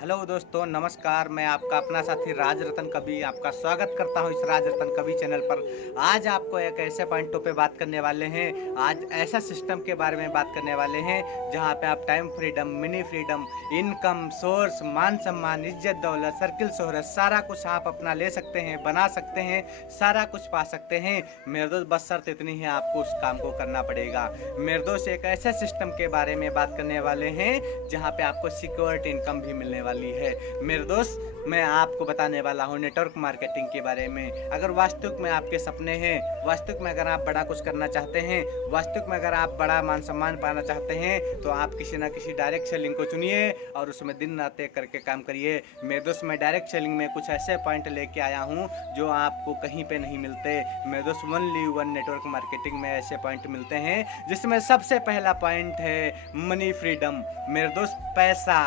Hello दोस्तों, नमस्कार। मैं आपका अपना साथी राज रतन कवि आपका स्वागत करता हूं इस राज रतन कवि चैनल पर। आज आपको एक ऐसे पॉइंटों पे बात करने वाले हैं। आज ऐसा सिस्टम के बारे में बात करने वाले हैं जहां पे आप time freedom, mini freedom, income source, मान सम्मान, इज्जत दौलत, सर्किल शोहरत, सारा कुछ आप अपना ले सकते हैं, बना सकते हैं, सारा कुछ पा सकते हैं। मेरे दोस्त, बस शर्त इतनी है, आपको उस काम को करना पड़ेगा। मेरे दोस्त, एक ऐसे सिस्टम के बारे में बात करने वाले हैं जहां पे आपको सिक्योर्ड इनकम भी मिलने वाली है। मेरे दोस्त, मैं आपको बताने वाला हूँ नेटवर्क मार्केटिंग के बारे में। अगर वास्तविक में आपके सपने हैं, वास्तविक में अगर आप बड़ा कुछ करना चाहते हैं, वास्तविक में अगर आप बड़ा मान सम्मान पाना चाहते हैं, तो आप किसी ना किसी डायरेक्ट सेलिंग को चुनिए और उसमें दिन रात एक करके काम करिए। मेरे दोस्त, मैं डायरेक्ट सेलिंग में कुछ ऐसे पॉइंट लेके आया हूँ जो आपको कहीं पे नहीं मिलते। मेरे दोस्त, ओनली वन नेटवर्क मार्केटिंग में ऐसे पॉइंट मिलते हैं, जिसमें सबसे पहला पॉइंट है मनी फ्रीडम। मेरे दोस्त, पैसा।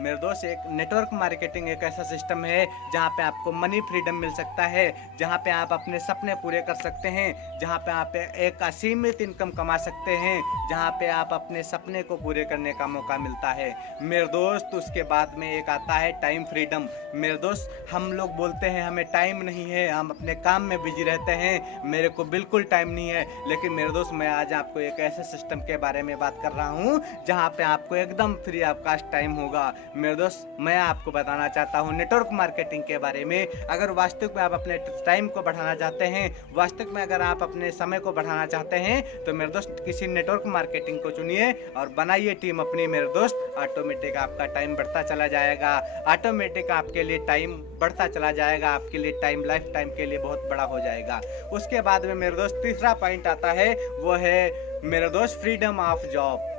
मेरे दोस्त, एक नेटवर्क मार्केटिंग एक ऐसा सिस्टम है जहां पे आपको मनी फ्रीडम मिल सकता है, जहां पे आप अपने सपने पूरे कर सकते हैं, जहां पे आप एक असीमित इनकम कमा सकते हैं, जहां पे आप अपने सपने को पूरे करने का मौका मिलता है। मेरे दोस्त, उसके बाद में एक आता है टाइम फ्रीडम। मेरे दोस्त, हम लोग बोलते हैं हमें टाइम नहीं है, हम अपने काम में बिजी रहते हैं, मेरे को बिल्कुल टाइम नहीं है। लेकिन मेरे दोस्त, मैं आज आपको एक ऐसे सिस्टम के बारे में बात कर रहा हूँ जहाँ पे आपको एकदम फ्री ऑफ कास्ट टाइम होगा। मेरे दोस्त, मैं आपको बताना चाहता हूँ नेटवर्क मार्केटिंग के बारे में। अगर वास्तविक में आप अपने टाइम को बढ़ाना चाहते हैं, वास्तविक में अगर आप अपने समय को बढ़ाना चाहते हैं, तो मेरे दोस्त किसी नेटवर्क मार्केटिंग को चुनिए और बनाइए टीम अपनी। मेरे दोस्त, ऑटोमेटिक आपका टाइम बढ़ता चला जाएगा, ऑटोमेटिक आपके लिए टाइम बढ़ता चला जाएगा, आपके लिए टाइम लाइफ टाइम के लिए बहुत बड़ा हो जाएगा। उसके बाद में मेरे दोस्त तीसरा पॉइंट आता है, वो है मेरे दोस्त फ्रीडम ऑफ जॉब।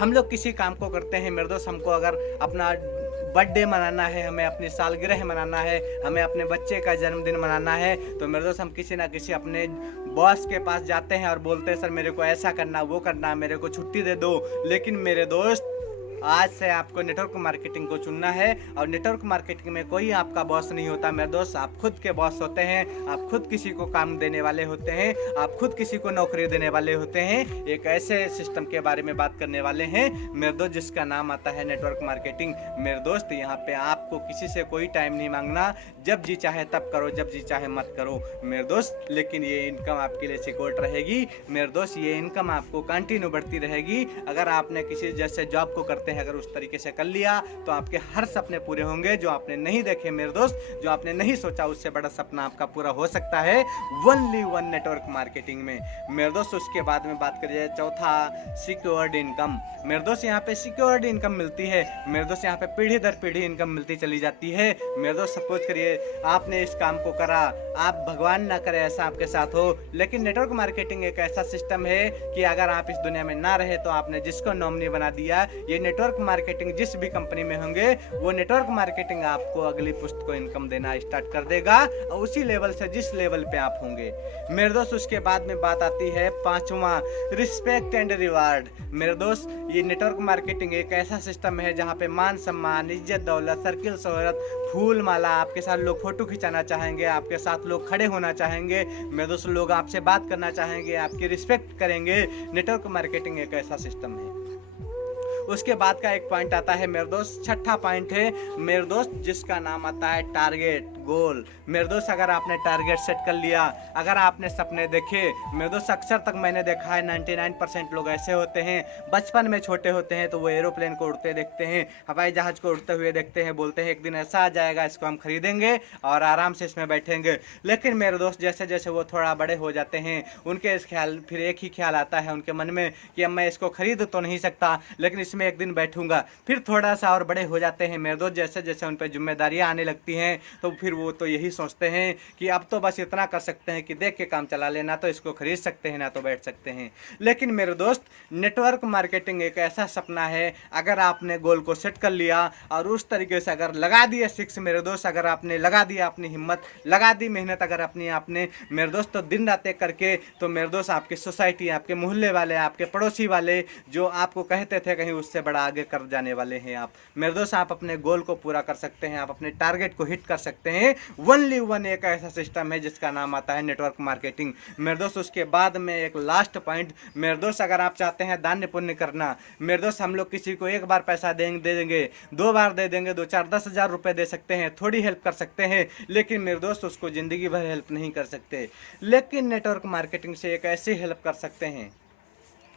हम लोग किसी काम को करते हैं मेरे दोस्त, हमको अगर अपना बर्थडे मनाना है, हमें अपनी सालगिरह मनाना है, हमें अपने बच्चे का जन्मदिन मनाना है, तो मेरे दोस्त हम किसी ना किसी अपने बॉस के पास जाते हैं और बोलते हैं सर मेरे को ऐसा करना, वो करना, मेरे को छुट्टी दे दो। लेकिन मेरे दोस्त, आज से आपको नेटवर्क मार्केटिंग को चुनना है और नेटवर्क मार्केटिंग में कोई आपका बॉस नहीं होता मेरे दोस्त, आप खुद के बॉस होते हैं। आप खुद किसी को काम देने वाले होते हैं, आप खुद किसी को नौकरी देने वाले होते हैं। एक ऐसे सिस्टम के बारे में बात करने वाले हैं मेरे दोस्त जिसका नाम आता है नेटवर्क मार्केटिंग। मेरे दोस्त, यहाँ पे आपको किसी से कोई टाइम नहीं मांगना, जब जी चाहे तब करो, जब जी चाहे मत करो मेरे दोस्त। लेकिन ये इनकम आपके लिए सिक्योर्ड रहेगी मेरे दोस्त, ये इनकम आपको कंटिन्यू बढ़ती रहेगी। अगर आपने किसी जैसे जॉब को करते हैं, अगर उस तरीके से कर लिया तो आपके हर सपने पूरे होंगे जो आपने नहीं देखे मेरे दोस्त, जो आपने नहीं सोचा, उससे बड़ा सपना आपका पूरा हो सकता है ओनली वन नेटवर्क मार्केटिंग में मेरे दोस्त। उसके बाद में बात करिए चौथा, सिक्योर्ड इनकम। मेरे दोस्त, यहाँ पे सिक्योर्ड इनकम मिलती है मेरे दोस्त, यहाँ पे पीढ़ी दर पीढ़ी इनकम मिलती चली जाती है मेरे दोस्त। सपोज करिए आपने इस काम को करा, आप भगवान ना करे ऐसा आपके साथ हो, लेकिन नेटवर्क मार्केटिंग एक ऐसा सिस्टम है कि अगर आप इस दुनिया में ना रहे तो आपने जिसको नॉमिनी बना दिया, ये नेटवर्क मार्केटिंग जिस भी कंपनी में होंगे, वो नेटवर्क मार्केटिंग आपको अगली पुश्त को इनकम देना स्टार्ट कर देगा और उसी लेवल से जिस लेवल पे आप होंगे मेरे दोस्त। उसके बाद में बात आती है पांचवा, रिस्पेक्ट एंड रिवार्ड। मेरे दोस्त, ये नेटवर्क मार्केटिंग एक ऐसा सिस्टम है जहाँ पे मान सम्मान, इज्जत दौलत, सर्किल शोहरत, फूल माला, आपके साथ लोग फोटो खिंचाना चाहेंगे, आपके साथ लोग खड़े होना चाहेंगे मेरे दोस्त, लोग आपसे बात करना चाहेंगे, आपकी रिस्पेक्ट करेंगे। नेटवर्क मार्केटिंग एक ऐसा सिस्टम है। उसके बाद का एक पॉइंट आता है मेरे दोस्त, छठा पॉइंट है मेरे दोस्त जिसका नाम आता है टारगेट, गोल। मेरे दोस्त, अगर आपने टारगेट सेट कर लिया, अगर आपने सपने देखे मेरे दोस्त, अक्सर तक मैंने देखा है 99% लोग ऐसे होते हैं, बचपन में छोटे होते हैं तो वो एरोप्लेन को उड़ते देखते हैं, हवाई जहाज को उड़ते हुए देखते हैं, बोलते हैं एक दिन ऐसा आ जाएगा इसको हम खरीदेंगे और आराम से इसमें बैठेंगे। लेकिन मेरे दोस्त, जैसे जैसे वो थोड़ा बड़े हो जाते हैं, उनके इस ख्याल फिर एक ही ख्याल आता है उनके मन में कि अब मैं इसको खरीद तो नहीं सकता, लेकिन इसमें एक दिन बैठूंगा। फिर थोड़ा सा और बड़े हो जाते हैं मेरे दोस्त, जैसे जैसे उन पर जिम्मेदारियां आने लगती हैं, तो फिर वो तो यही सोचते हैं कि अब तो बस इतना कर सकते हैं कि देख के काम चला लेना, तो इसको खरीद सकते हैं ना तो बैठ सकते हैं। लेकिन मेरे दोस्त, नेटवर्क मार्केटिंग एक ऐसा सपना है, अगर आपने गोल को सेट कर लिया और उस तरीके से अगर लगा दिया सिक्स मेरे दोस्त, अगर आपने लगा दिया अपनी हिम्मत, लगा दी मेहनत अगर अपनी आपने मेरे दोस्त, तो दिन रात एक करके, तो मेरे दोस्त आपकी सोसाइटी, आपके मोहल्ले वाले, आपके पड़ोसी वाले जो आपको कहते थे कहीं उससे बड़ा आगे कर जाने वाले हैं आप। मेरे दोस्त आप अपने गोल को पूरा कर सकते हैं, आप अपने टारगेट को हिट कर सकते हैं। ओनली वन एक ऐसा सिस्टम है जिसका नाम आता है नेटवर्क मार्केटिंग। मेरे दोस्त उसके बाद में एक लास्ट पॉइंट, मेरे दोस्त अगर आप चाहते हैं दान पुण्य करना, मेरे दोस्त हम लोग किसी को एक बार पैसा दे देंगे, 2 बार दे देंगे, 2 4 10 हज़ार रुपए दे सकते हैं, थोड़ी हेल्प कर सकते हैं, लेकिन मेरे दोस्त उसको ज़िंदगी भर हेल्प नहीं कर सकते। लेकिन नेटवर्क मार्केटिंग से एक ऐसी हेल्प कर सकते हैं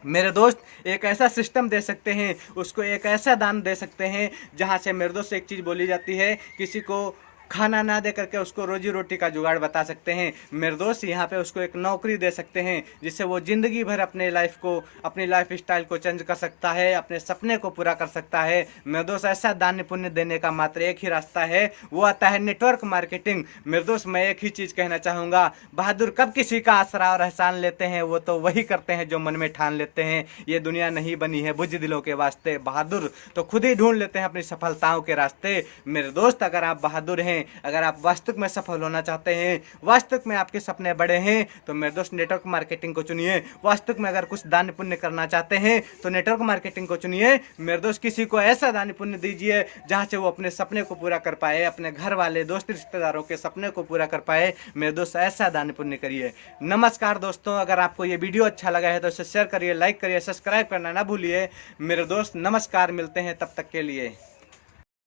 मेरे दोस्त, एक ऐसा सिस्टम दे सकते हैं, उसको एक ऐसा दान दे सकते हैं जहाँ से मेरे दोस्त एक चीज़ बोली जाती है, किसी को खाना ना दे करके उसको रोजी रोटी का जुगाड़ बता सकते हैं। मेरे दोस्त यहाँ पे उसको एक नौकरी दे सकते हैं जिससे वो ज़िंदगी भर अपने लाइफ को, अपनी लाइफ स्टाइल को चेंज कर सकता है, अपने सपने को पूरा कर सकता है। मेरे दोस्त ऐसा दान पुण्य देने का मात्र एक ही रास्ता है, वो आता है नेटवर्क मार्केटिंग। मेरे दोस्त मैं एक ही चीज़ कहना चाहूँगा, बहादुर कब किसी का आसरा और एहसान लेते हैं, वो तो वही करते हैं जो मन में ठान लेते हैं। ये दुनिया नहीं बनी है बुज़दिलों के वास्ते, बहादुर तो खुद ही ढूंढ लेते हैं अपनी सफलताओं के रास्ते। मेरे दोस्त अगर आप बहादुर हैं, अगर आप वास्तविक में सफल होना चाहते हैं, वास्तविक में आपके सपने बड़े हैं, तो मेरे दोस्त नेटवर्क मार्केटिंग को चुनिए। वास्तविक में अगर कुछ दान पुण्य करना चाहते हैं तो नेटवर्क मार्केटिंग को चुनिए। मेरे दोस्त किसी को ऐसा दान पुण्य दीजिए जहां से वो अपने सपने को पूरा कर पाए, अपने घर वाले दोस्त रिश्तेदारों के सपने को पूरा कर पाए। मेरे दोस्त ऐसा दान पुण्य करिए। नमस्कार दोस्तों, अगर आपको ये वीडियो अच्छा लगा है तो इसे शेयर करिए, लाइक करिए, सब्सक्राइब करना ना भूलिए। मेरे दोस्त नमस्कार, मिलते हैं तब तक के लिए।